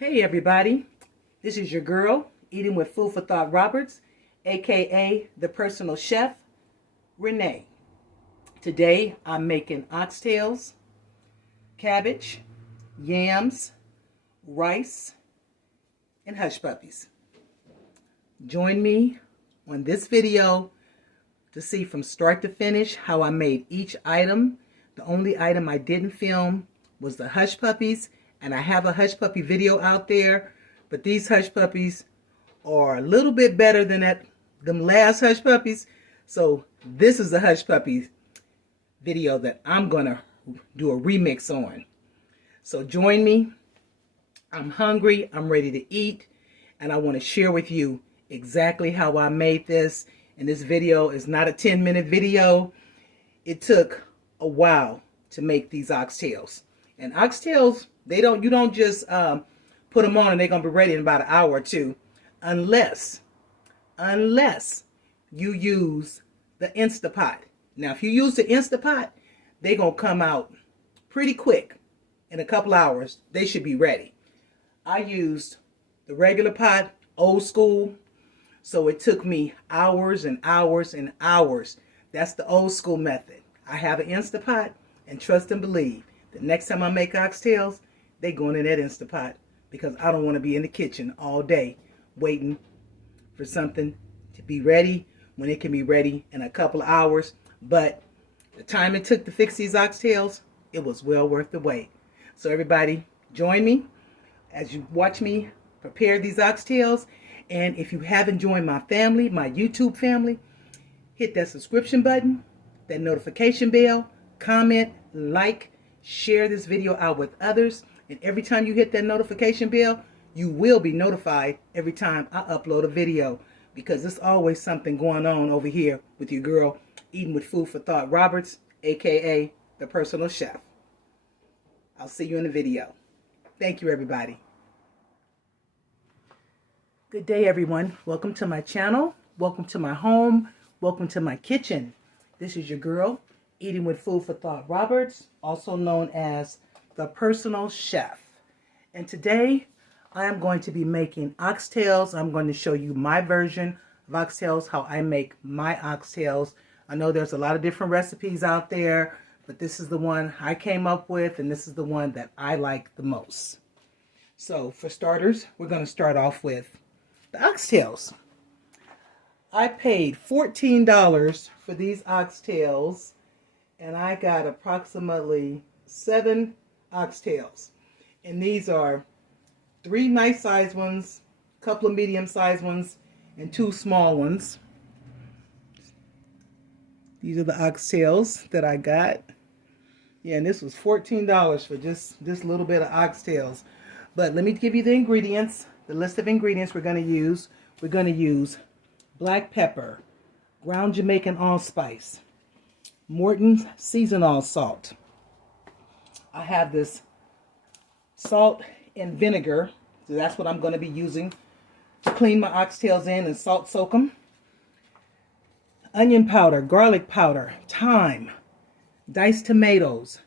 Hey everybody, this is your girl, Eating with Food for Thought Roberts, aka the personal chef, Renee. Today I'm making oxtails, cabbage, yams, rice, and hush puppies. Join me on this video to see from start to finish how I made each item. The only item I didn't film was the hush puppies, and I have a hush puppy video out there, but these hush puppies are a little bit better than them last hush puppies. So this is the hush puppies video that I'm gonna do a remix on. So join me. I'm hungry, I'm ready to eat, and I want to share with you exactly how I made this. And this video is not a 10-minute video. It took a while to make these oxtails. And oxtails, you don't just put them on and they're gonna be ready in about an hour or two, unless you use the Insta-Pot. Now, if you use the Insta-Pot, they're gonna come out pretty quick. In a couple hours, they should be ready. I used the regular pot, old school, so it took me hours and hours and hours. That's the old school method. I have an Insta-Pot, and trust and believe, the next time I make oxtails, they going in that Insta-Pot, because I don't want to be in the kitchen all day waiting for something to be ready when it can be ready in a couple of hours. But the time it took to fix these oxtails, it was well worth the wait. So everybody, join me as you watch me prepare these oxtails. And if you haven't joined my family, my YouTube family, hit that subscription button, that notification bell, comment, like, share this video out with others. And every time you hit that notification bell, you will be notified every time I upload a video, because there's always something going on over here with your girl, Eating with Food for Thought Roberts, aka the personal chef. I'll see you in the video. Thank you, everybody. Good day, everyone. Welcome to my channel. Welcome to my home. Welcome to my kitchen. This is your girl, Eating with Food for Thought Roberts, also known as the personal chef. And today I am going to be making oxtails. I'm going to show you my version of oxtails, how I make my oxtails. I know there's a lot of different recipes out there, but this is the one I came up with, and this is the one that I like the most. So for starters, we're going to start off with the oxtails. I paid $14 for these oxtails, and I got approximately 7 oxtails. And these are 3 nice sized ones, a couple of medium sized ones, and 2 small ones. These are the oxtails that I got. Yeah, and this was $14 for just this little bit of oxtails. But let me give you the ingredients, the list of ingredients we're going to use. We're going to use black pepper, ground Jamaican allspice, Morton's seasoned all salt. I have this salt and vinegar, so that's what I'm going to be using to clean my oxtails in and salt soak them. Onion powder, garlic powder, thyme, diced tomatoes,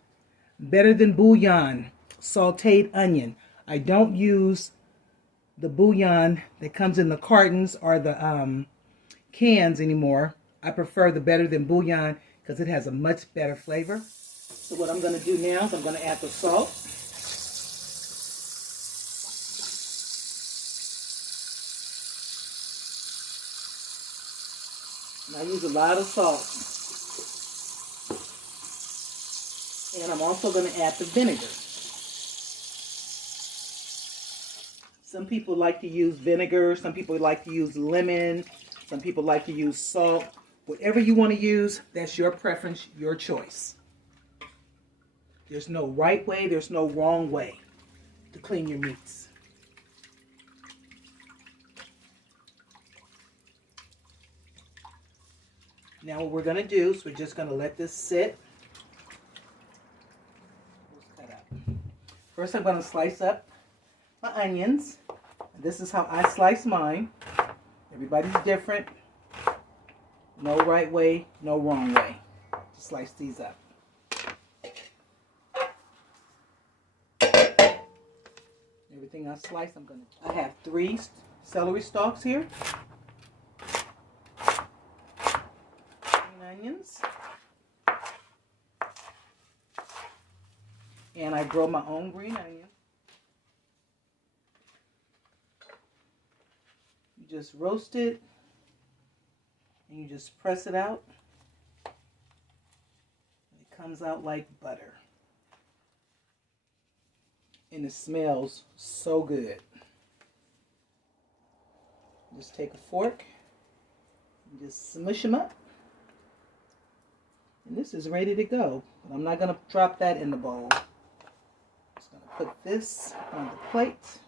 better than bouillon, sauteed onion. I don't use the bouillon that comes in the cartons or the cans anymore. I prefer the better than bouillon because it has a much better flavor. So what I'm going to do now is I'm going to add the salt. And I use a lot of salt. And I'm also going to add the vinegar. Some people like to use vinegar. Some people like to use lemon. Some people like to use salt. Whatever you want to use, that's your preference, your choice. There's no right way, there's no wrong way to clean your meats. Now what we're going to do is we're just going to let this sit. First I'm going to slice up my onions. This is how I slice mine. Everybody's different. No right way, no wrong way to slice these up. There Everything I slice, I have 3 celery stalks here. Green onions. And I grow my own green onion. You just roast it and you just press it out. It comes out like butter. And it smells so good. Just take a fork and just smush them up. And this is ready to go. But I'm not going to drop that in the bowl. Just going to put this on the plate.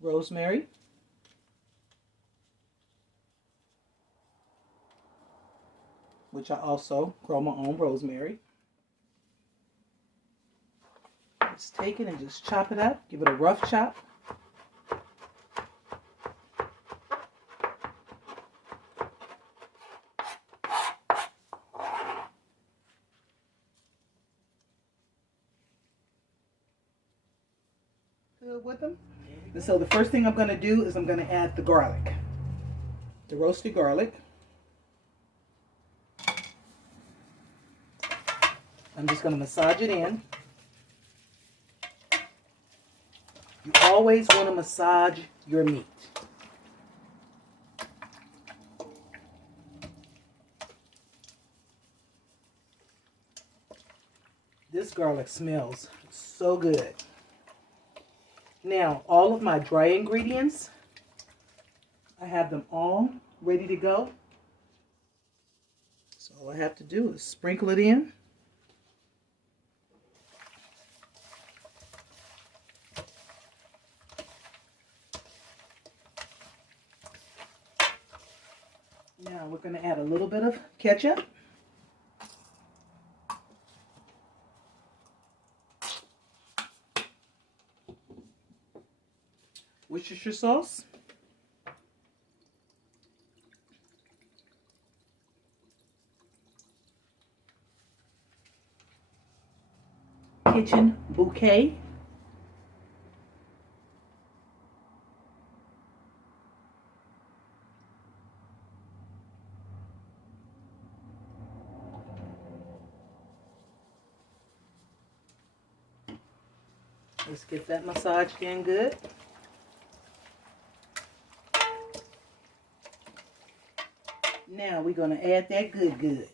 Rosemary. Which I also grow my own rosemary. Just take it and just chop it up. Give it a rough chop. Good with them. And so the first thing I'm going to do is I'm going to add the garlic. The roasted garlic. I'm just going to massage it in. You always want to massage your meat. This garlic smells so good. Now, all of my dry ingredients, I have them all ready to go. So all I have to do is sprinkle it in. Now we're going to add a little bit of ketchup. Worcestershire sauce. Kitchen bouquet. Let's get that massaged in good. Now we're going to add that good.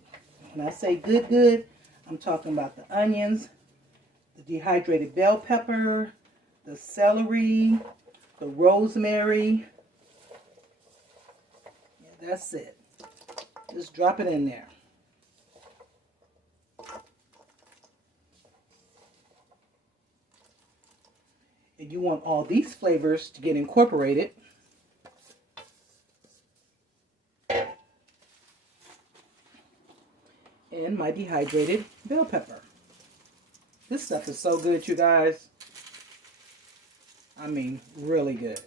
When I say good, I'm talking about the onions, the dehydrated bell pepper, the celery, the rosemary. Yeah, that's it. Just drop it in there. And you want all these flavors to get incorporated. And my dehydrated bell pepper. This stuff is so good, you guys. I mean, really good.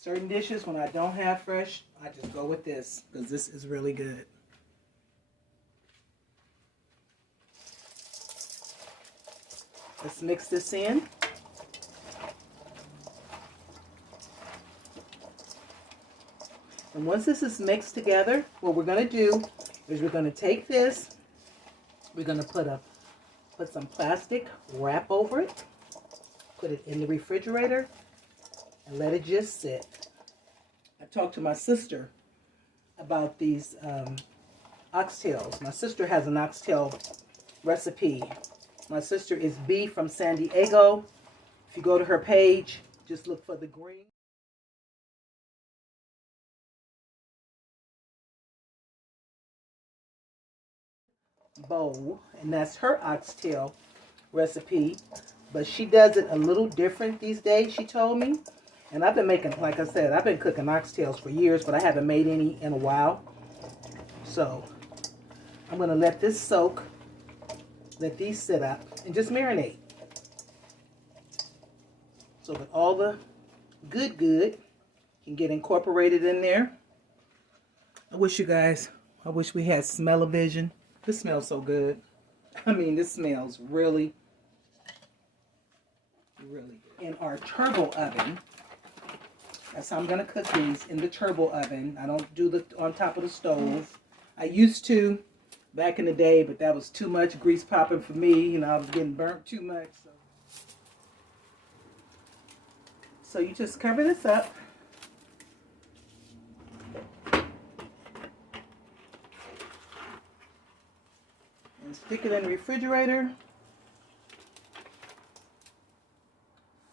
Certain dishes, when I don't have fresh, I just go with this because this is really good. Let's mix this in. And once this is mixed together, what we're going to do is we're going to take this, we're going to put some plastic wrap over it, put it in the refrigerator, and let it just sit. I talked to my sister about these oxtails. My sister has an oxtail recipe. My sister is B from San Diego. If you go to her page, just look for the green bowl, and that's her oxtail recipe. But she does it a little different these days, she told me. And I've been making, like I said, I've been cooking oxtails for years, but I haven't made any in a while. So I'm going to let this soak. Let these sit up and just marinate so that all the good can get incorporated in there. I wish we had smell-o-vision. This smells so good. I mean, this smells really, really good. In our turbo oven, that's how I'm going to cook these, in the turbo oven. I don't do the on top of the stove. I used to back in the day, but that was too much grease popping for me. You know, I was getting burnt too much. So you just cover this up. And stick it in the refrigerator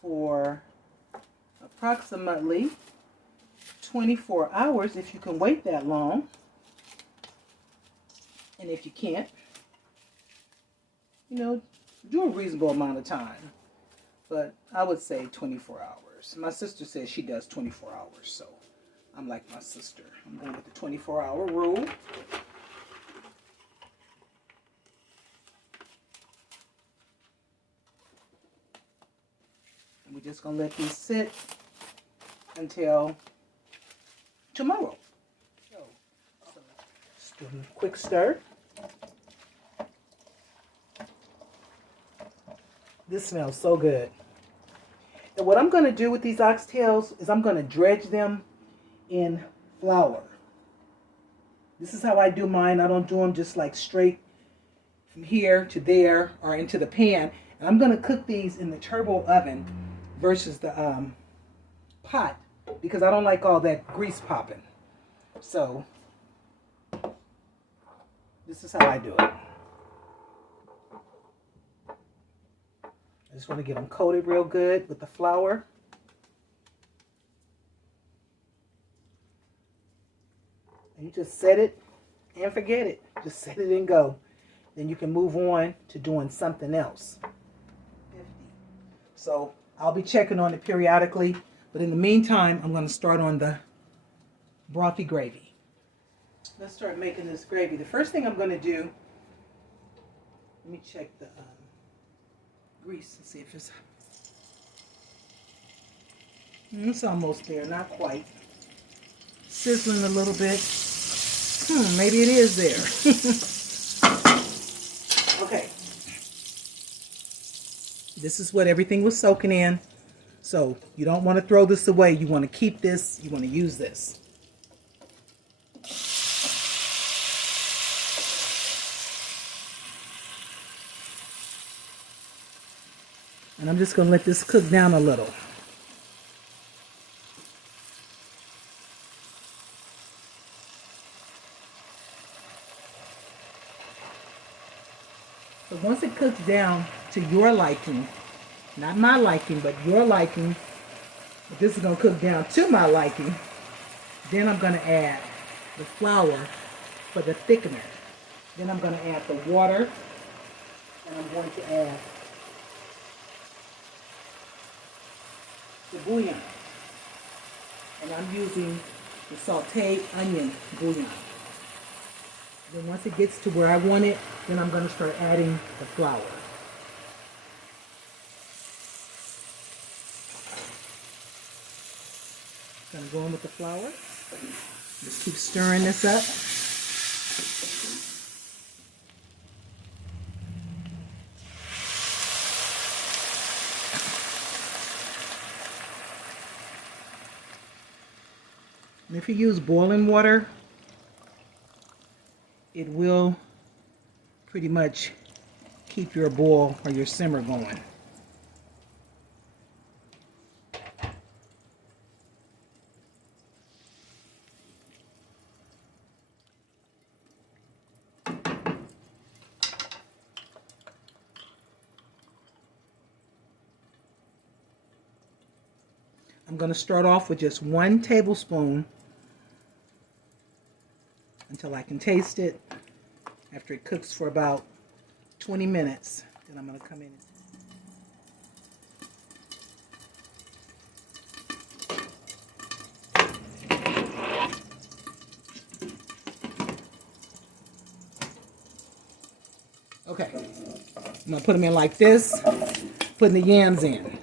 for approximately 24 hours if you can wait that long. And if you can't, you know, do a reasonable amount of time. But I would say 24 hours. My sister says she does 24 hours, so I'm like my sister. I'm going with the 24-hour rule. And we're just going to let these sit until tomorrow. So just do a quick stir. This smells so good. And what I'm going to do with these oxtails is I'm going to dredge them in flour. This is how I do mine. I don't do them just like straight from here to there or into the pan. And I'm going to cook these in the turbo oven versus the pot because I don't like all that grease popping. So this is how I do it. I just want to get them coated real good with the flour. And you just set it and forget it. Just set it and go. Then you can move on to doing something else. So I'll be checking on it periodically. But in the meantime, I'm going to start on the brothy gravy. Let's start making this gravy. The first thing I'm going to do, let me check the grease and see if it's almost there, not quite. Sizzling a little bit. Maybe it is there. Okay. This is what everything was soaking in. So you don't want to throw this away. You want to keep this. You want to use this. And I'm just going to let this cook down a little. So once it cooks down to your liking, not my liking, but your liking, but this is going to cook down to my liking, then I'm going to add the flour for the thickener. Then I'm going to add the water, and I'm going to add the bouillon. And I'm using the sauteed onion bouillon. Then once it gets to where I want it, then I'm going to start adding the flour. So I'm going with the flour. Just keep stirring this up. And if you use boiling water, it will pretty much keep your boil or your simmer going. I'm going to start off with just 1 tablespoon until I can taste it. After it cooks for about 20 minutes, then I'm going to come in. Okay, I'm going to put them in like this, putting the yams in.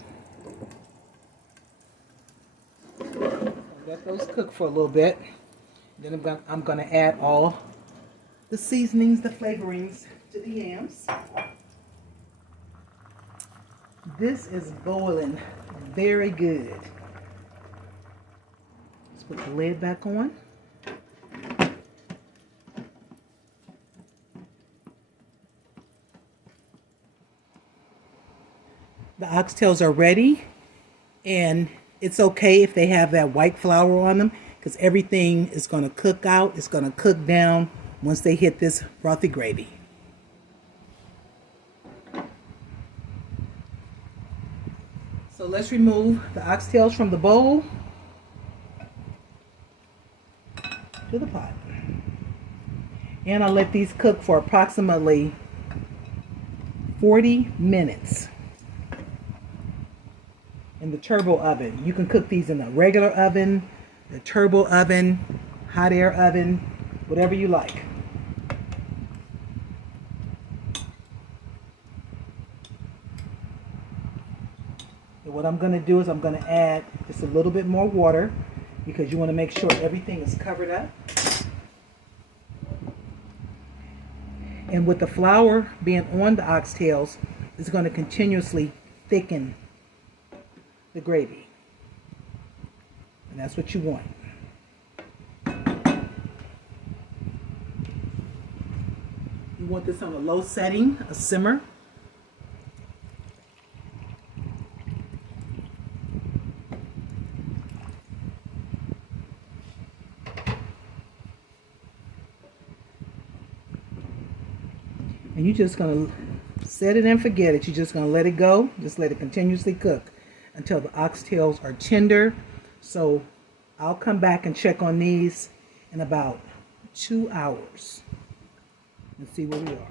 for a little bit. Then I'm gonna add all the seasonings, the flavorings to the yams. This is boiling very good. Let's put the lid back on. The oxtails are ready, and it's okay if they have that white flour on them because everything is going to cook out. It's going to cook down once they hit this frothy gravy. So let's remove the oxtails from the bowl to the pot. And I'll let these cook for approximately 40 minutes. In the turbo oven. You can cook these in a regular oven, the turbo oven, hot air oven, whatever you like. And what I'm going to do is I'm going to add just a little bit more water because you want to make sure everything is covered up. And with the flour being on the oxtails, it's going to continuously thicken the gravy, and that's what you want. You want this on a low setting, a simmer. And you're just gonna set it and forget it. You're just gonna let it go, just let it continuously cook until the oxtails are tender. So I'll come back and check on these in about 2 hours and see where we are.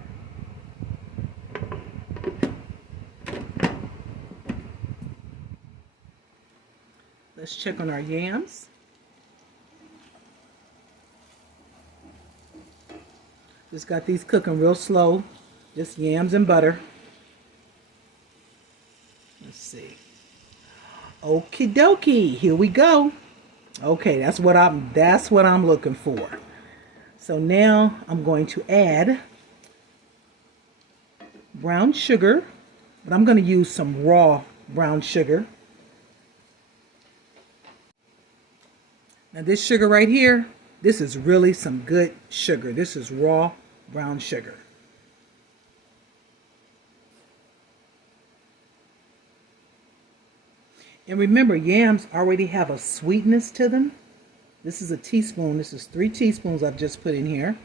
Let's check on our yams. Just got these cooking real slow, just yams and butter. Let's see. Okie dokie, here we go. Okay, that's what I'm looking for. So now I'm going to add brown sugar, but I'm going to use some raw brown sugar. Now this sugar right here, this is really some good sugar. This is raw brown sugar. And remember, yams already have a sweetness to them. This is a teaspoon. This is 3 teaspoons I've just put in here.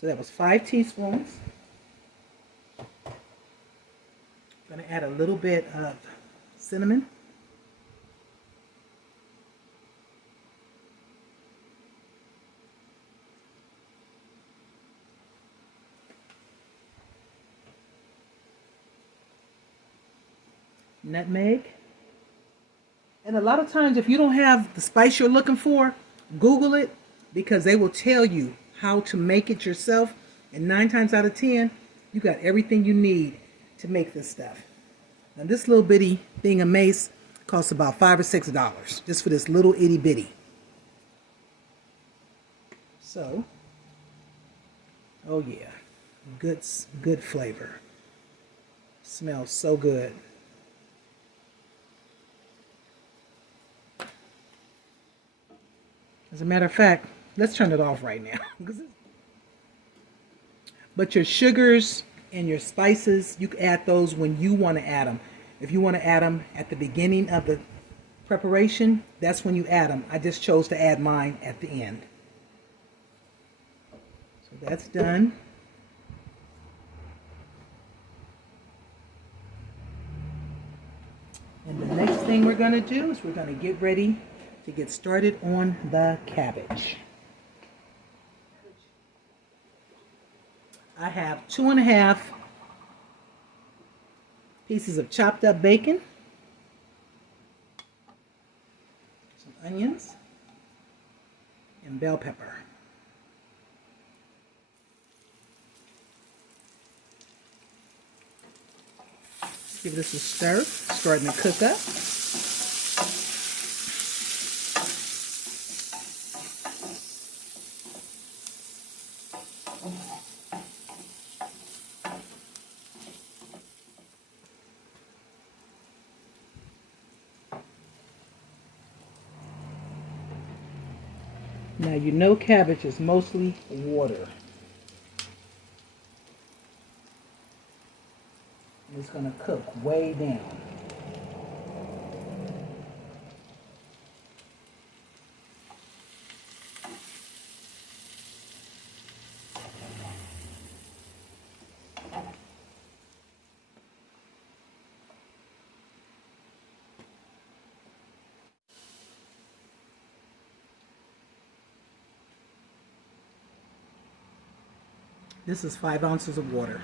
So that was 5 teaspoons. I'm going to add a little bit of cinnamon. Nutmeg. And a lot of times if you don't have the spice you're looking for, Google it, because they will tell you how to make it yourself, and 9 times out of 10 you got everything you need to make this stuff. Now this little bitty thing of mace costs about $5 or $6 just for this little itty bitty. So, oh yeah, good flavor. Smells so good. As a matter of fact, let's turn it off right now. But your sugars and your spices, you can add those when you want to add them. If you want to add them at the beginning of the preparation, that's when you add them. I just chose to add mine at the end. So that's done. And the next thing we're going to do is we're going to get ready to get started on the cabbage. I have 2½ pieces of chopped up bacon, some onions, and bell pepper. Give this a stir. Starting to cook up. Now you know cabbage is mostly water. It's going to cook way down. This is 5 ounces of water.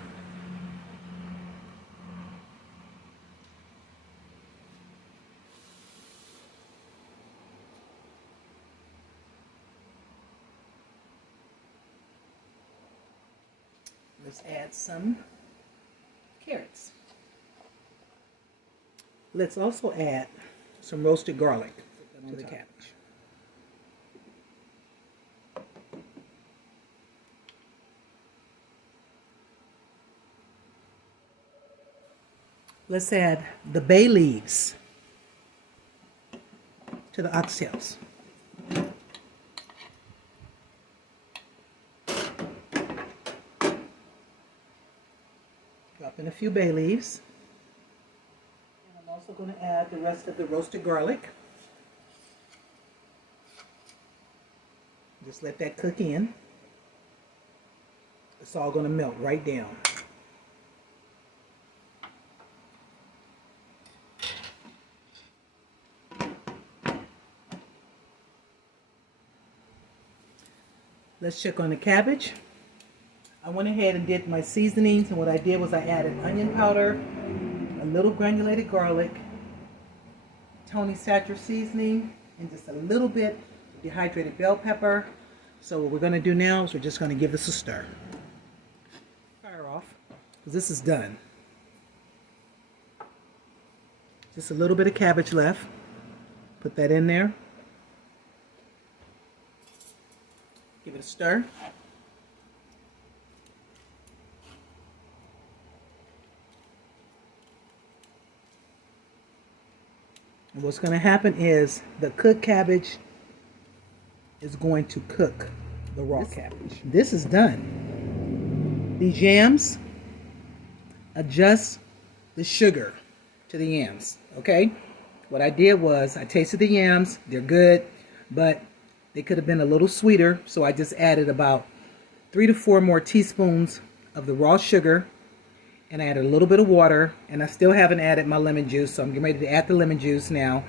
Let's add some carrots. Let's also add some roasted garlic to the cabbage. Let's add the bay leaves to the oxtails. Drop in a few bay leaves. And I'm also going to add the rest of the roasted garlic. Just let that cook in. It's all going to melt right down. Let's check on the cabbage. I went ahead and did my seasonings, and what I did was I added onion powder, a little granulated garlic, Tony Satcher seasoning, and just a little bit of dehydrated bell pepper. So what we're going to do now is we're just going to give this a stir. Fire off, because this is done. Just a little bit of cabbage left. Put that in there. Give it a stir. And what's going to happen is the cooked cabbage is going to cook the raw cabbage. This is done. These yams, adjust the sugar to the yams, okay? What I did was I tasted the yams. They're good, but they could have been a little sweeter, so I just added about 3 to 4 more teaspoons of the raw sugar, and I added a little bit of water, and I still haven't added my lemon juice, so I'm getting ready to add the lemon juice now.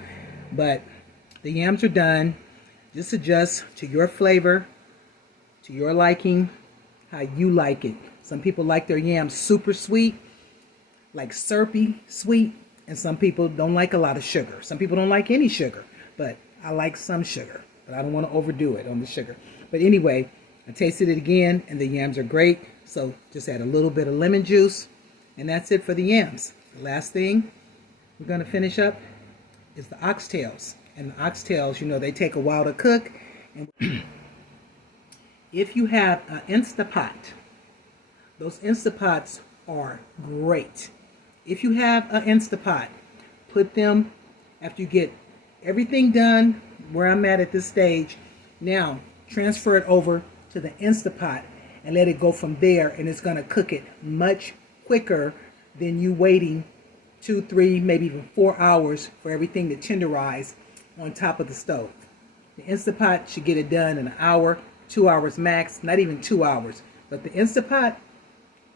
But the yams are done. Just adjust to your flavor, to your liking, how you like it. Some people like their yams super sweet, like syrupy sweet, and some people don't like a lot of sugar. Some people don't like any sugar, but I like some sugar. But I don't want to overdo it on the sugar. But anyway, I tasted it again, and the yams are great. So just add a little bit of lemon juice, and that's it for the yams. The last thing we're going to finish up is the oxtails. And the oxtails, you know, they take a while to cook. And if you have an Insta-Pot, those Insta-Pots are great. If you have an Insta-Pot, put them after you get everything done where I'm at this stage. Now transfer it over to the Insta-Pot and let it go from there, and it's going to cook it much quicker than you waiting 2, 3, maybe even 4 hours for everything to tenderize on top of the stove. The Insta-Pot should get it done in an hour, 2 hours max, not even 2 hours. But the Insta-Pot,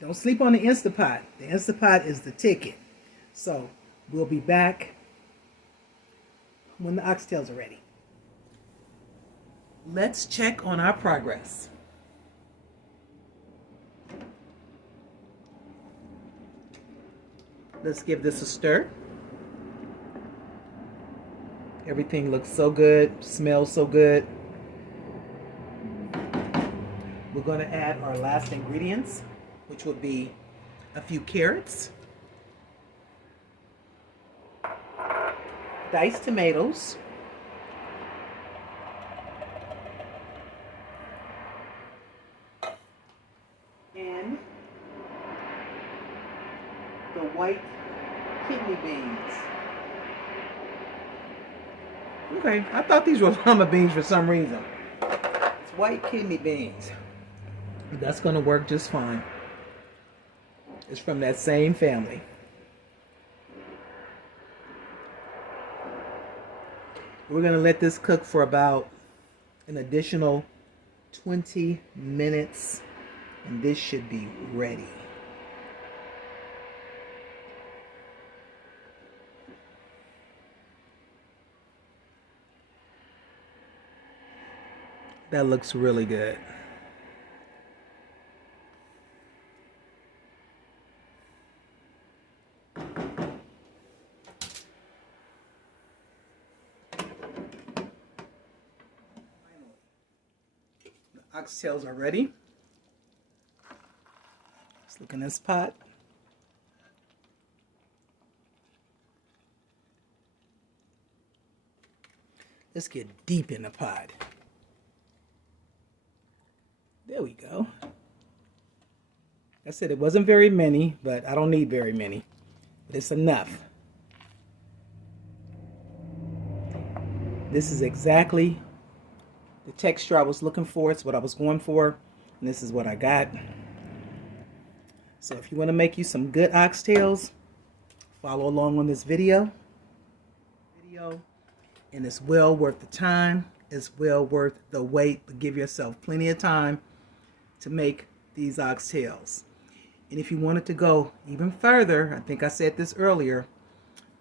don't sleep on the Insta-Pot. The Insta-Pot is the ticket. So we'll be back when the oxtails are ready. Let's check on our progress. Let's give this a stir. Everything looks so good, smells so good. We're going to add our last ingredients, which will be a few carrots. diced tomatoes. And the white kidney beans. Okay, I thought these were lima beans for some reason. It's white kidney beans. That's going to work just fine. It's from that same family. We're going to let this cook for about an additional 20 minutes, and this should be ready. That looks really good. The oxtails are ready. Let's look in this pot. Let's get deep in the pot. There we go. I said it wasn't very many, but I don't need very many. But it's enough. This is exactly the texture I was looking for. It's what I was going for. And this is what I got. So if you want to make you some good oxtails, follow along on this video. And it's well worth the time. It's well worth the wait. But give yourself plenty of time to make these oxtails. And if you wanted to go even further, I think I said this earlier,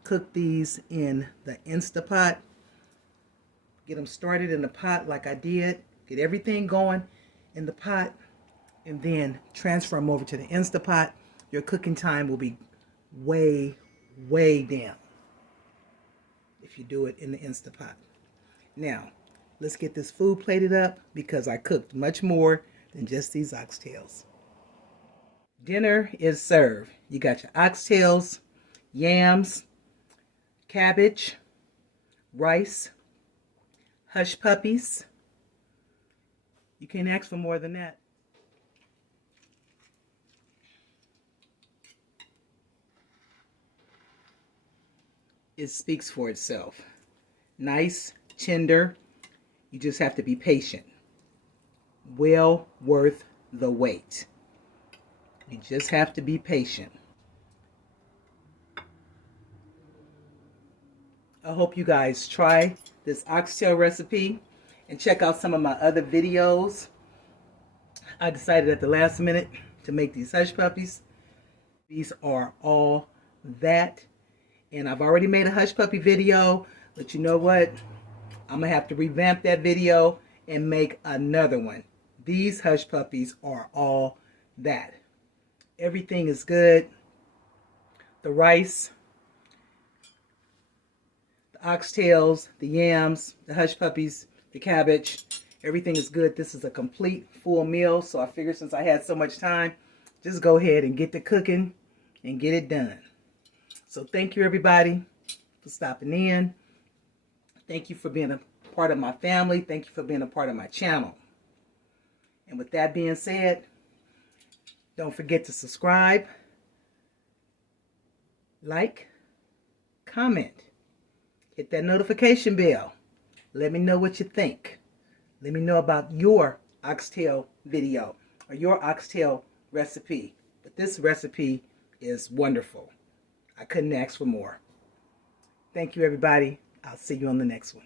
cook these in the Insta-Pot. Get them started in the pot like I did. Get everything going in the pot and then transfer them over to the Insta-Pot. Your cooking time will be way, way down if you do it in the Insta-Pot. Now, let's get this food plated up because I cooked much more than just these oxtails. Dinner is served. You got your oxtails, yams, cabbage, rice, hush puppies. You can't ask for more than that. It speaks for itself. Nice, tender. You just have to be patient. Well worth the wait. You just have to be patient. I hope you guys try this oxtail recipe and check out some of my other videos. I decided at the last minute to make these hush puppies. These are all that. And I've already made a hush puppy video, but you know what? I'm going to have to revamp that video and make another one. These hush puppies are all that. Everything is good. The rice, the oxtails, the yams, the hush puppies, the cabbage, everything is good. This is a complete full meal, so I figured since I had so much time, just go ahead and get to cooking and get it done. So thank you everybody for stopping in. Thank you for being a part of my family. Thank you for being a part of my channel. And with that being said, don't forget to subscribe, like, comment, hit that notification bell. Let me know what you think. Let me know about your oxtail video or your oxtail recipe. But this recipe is wonderful. I couldn't ask for more. Thank you, everybody. I'll see you on the next one.